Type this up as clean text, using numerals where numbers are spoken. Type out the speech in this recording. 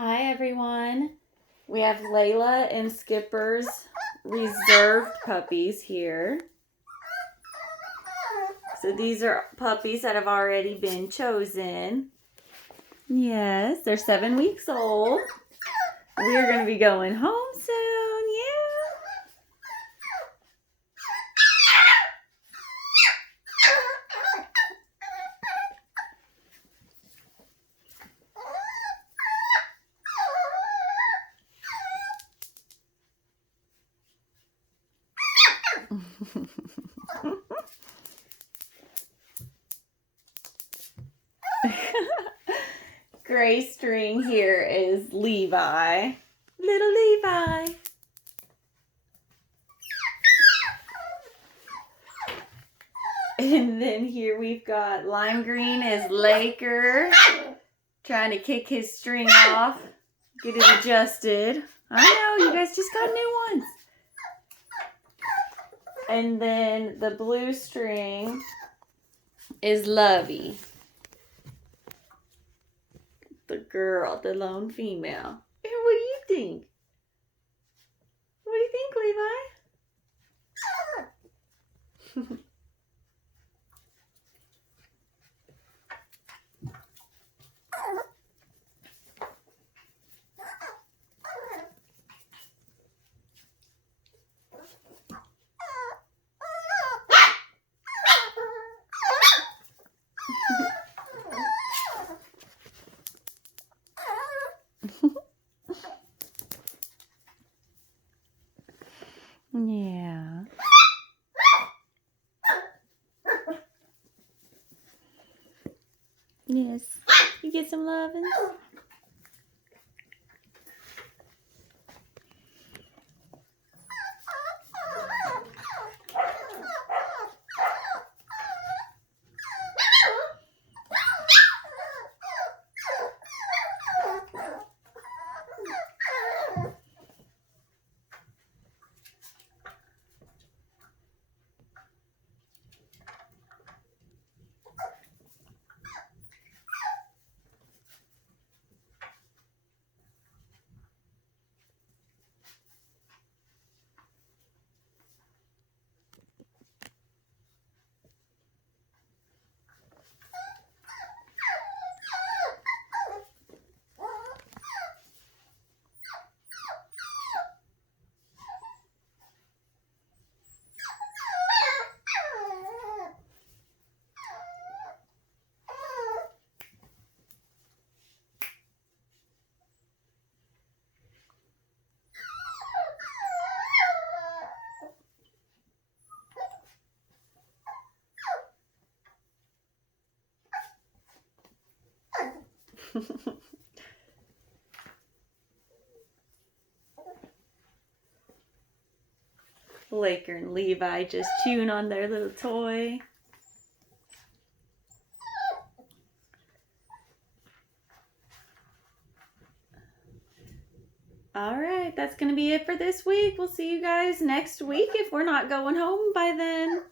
Hi everyone. We have Layla and Skipper's reserved puppies here. So these are puppies that have already been chosen. Yes, they're 7 weeks old. We're going to be going home soon. Yeah. Gray string here is Levi. Little Levi. And then here we've got lime green is Laker. Trying to kick his string off. Get it adjusted. I know, you guys just got new ones. And then the blue string is Lovey. The girl, the lone female. And what do you think? What do you think, Levi? Yeah. Yes. You get some loving? Laker and Levi just chewing on their little toy. All right, that's going to be it for this week. We'll see you guys next week if we're not going home by then.